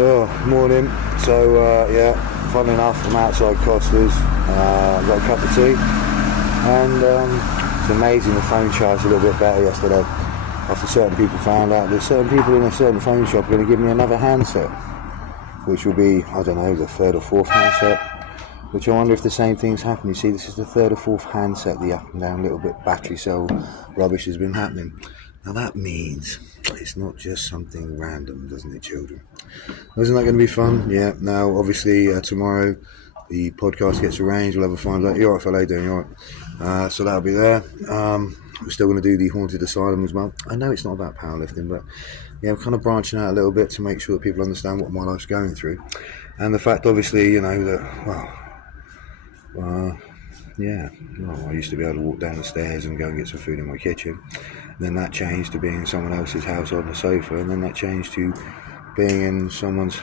Oh, morning. So, funnily enough, I'm outside Costa's. Got a cup of tea. And it's amazing, the phone charged a little bit better yesterday. After certain people found out that certain people in a certain phone shop are going to give me another handset. Which will be, I don't know, the third or fourth handset. Which I wonder if the same thing's happening. You see, this is the third or fourth handset, the up and down little bit battery cell rubbish has been happening. Now that means it's not just something random, doesn't it, children? Isn't that going to be fun? Yeah. Now, obviously, tomorrow the podcast gets arranged. We'll have a fun. You're right, fella, doing all right. So that'll be there. We're still going to do the haunted asylum as well. I know it's not about powerlifting, but yeah, I'm kind of branching out a little bit to make sure that people understand what my life's going through, and the fact, obviously, you know that I used to be able to walk down the stairs and go and get some food in my kitchen. And then that changed to being in someone else's house on the sofa, and then that changed to being in someone's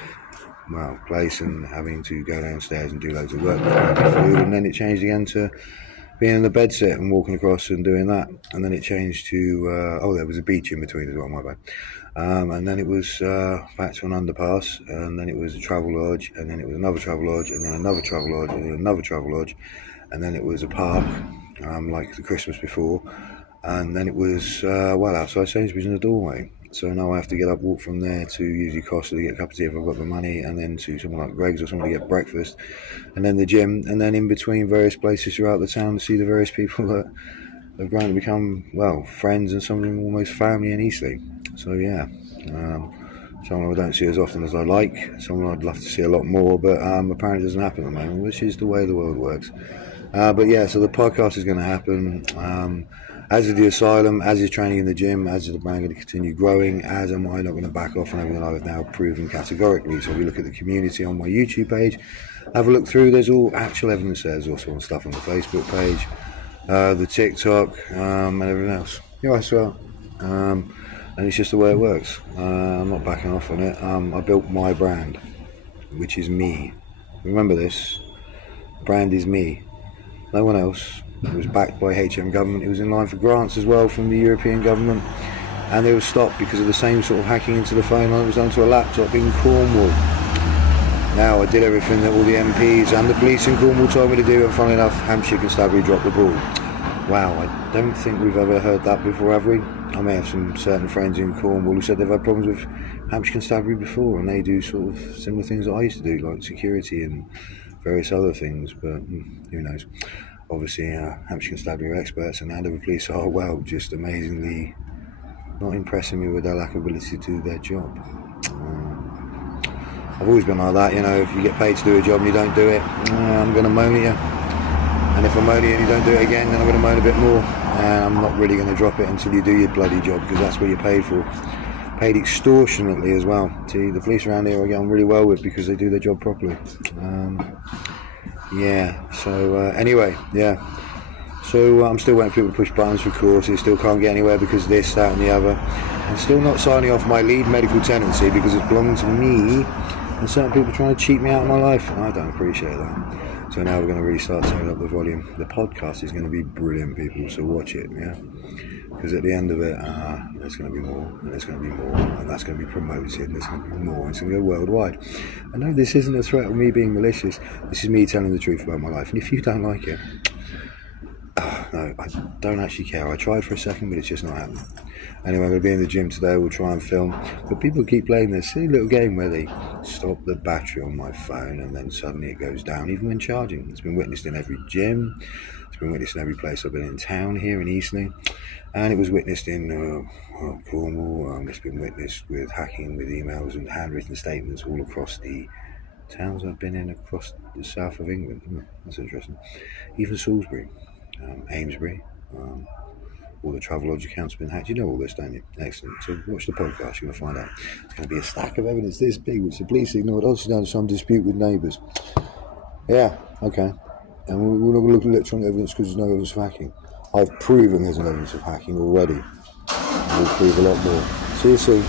place and having to go downstairs and do loads of work before I get food. And then it changed again to being in the bed sit and walking across and doing that. And then it changed to there was a beach in between as well, my bad. And then it was back to an underpass, and then it was a travel lodge, and then it was another travel lodge, and then another travel lodge, and then another travel lodge, and then it was a park, like the Christmas before, and then it was outside Sainsbury's in the doorway. So now I have to get up, walk from there to usually Costa to get a cup of tea if I've got the money, and then to someone like Greg's or someone to get breakfast, and then the gym, and then in between various places throughout the town to see the various people that have grown to become, friends, and some of them almost family in Eastleigh. So yeah, someone I don't see as often as I like, someone I'd love to see a lot more, but apparently it doesn't happen at the moment, which is the way the world works. But yeah, so the podcast is going to happen, as is the asylum, as is training in the gym, as is the brand going to continue growing, as am I not going to back off on everything I've now proven categorically. So if you look at the community on my YouTube page, have a look through, there's all actual evidence there. There's also stuff on the Facebook page, the TikTok, and everything else. Yeah, so, and it's just the way it works. I'm not backing off on it. I built my brand, which is me. Remember this, brand is me, no one else. It was backed by HM government. It was in line for grants as well from the European government, and they were stopped because of the same sort of hacking into the phone line that was done to a laptop in Cornwall. Now, I did everything that all the MPs and the police in Cornwall told me to do, and funnily enough, Hampshire Constabulary dropped the ball. Wow, I don't think we've ever heard that before, have we? I may have some certain friends in Cornwall who said they've had problems with Hampshire Constabulary before, and they do sort of similar things that I used to do, like security and various other things, but who knows. Obviously, Hampshire Constabulary are experts, and Andover Police are, just amazingly not impressing me with their lack of ability to do their job. I've always been like that, if you get paid to do a job and you don't do it, I'm going to moan at you. And if I moan at you and you don't do it again, then I'm going to moan a bit more. And I'm not really going to drop it until you do your bloody job, because that's what you're paid for. Paid extortionately as well. See, the police around here I get on really well with because they do their job properly. So I'm still waiting for people to push buttons for courses, still can't get anywhere because this, that and the other, and still not signing off my lead medical tenancy because it's belonging to me, and certain people trying to cheat me out of my life, and I don't appreciate that. So now we're going to really start turning up the volume. The podcast is going to be brilliant, people, so watch it, because at the end of it, there's going to be more, and there's going to be more, and that's going to be promoted, and there's going to be more, it's going to go worldwide. I know this isn't a threat of me being malicious, this is me telling the truth about my life, and if you don't like it, no, I don't actually care. I tried for a second, but it's just not happening. Anyway, I'm going to be in the gym today, we'll try and film, but people keep playing this silly little game where they stop the battery on my phone and then suddenly it goes down, even when charging. It's been witnessed in every gym, it's been witnessed in every place I've been in town here in Eastleigh, and it was witnessed in Cornwall. It's been witnessed with hacking, with emails and handwritten statements all across the towns I've been in across the south of England. That's interesting. Even Salisbury, Amesbury, all the Travelodge accounts have been hacked. You know all this, don't you? Excellent. So watch the podcast, you're going to find out. It's going to be a stack of evidence this big, which the police ignored, also down to some dispute with neighbours. Yeah, okay. And we're not going to look at electronic evidence because there's no evidence of hacking. I've proven there's an evidence of hacking already. We'll prove a lot more. See you soon.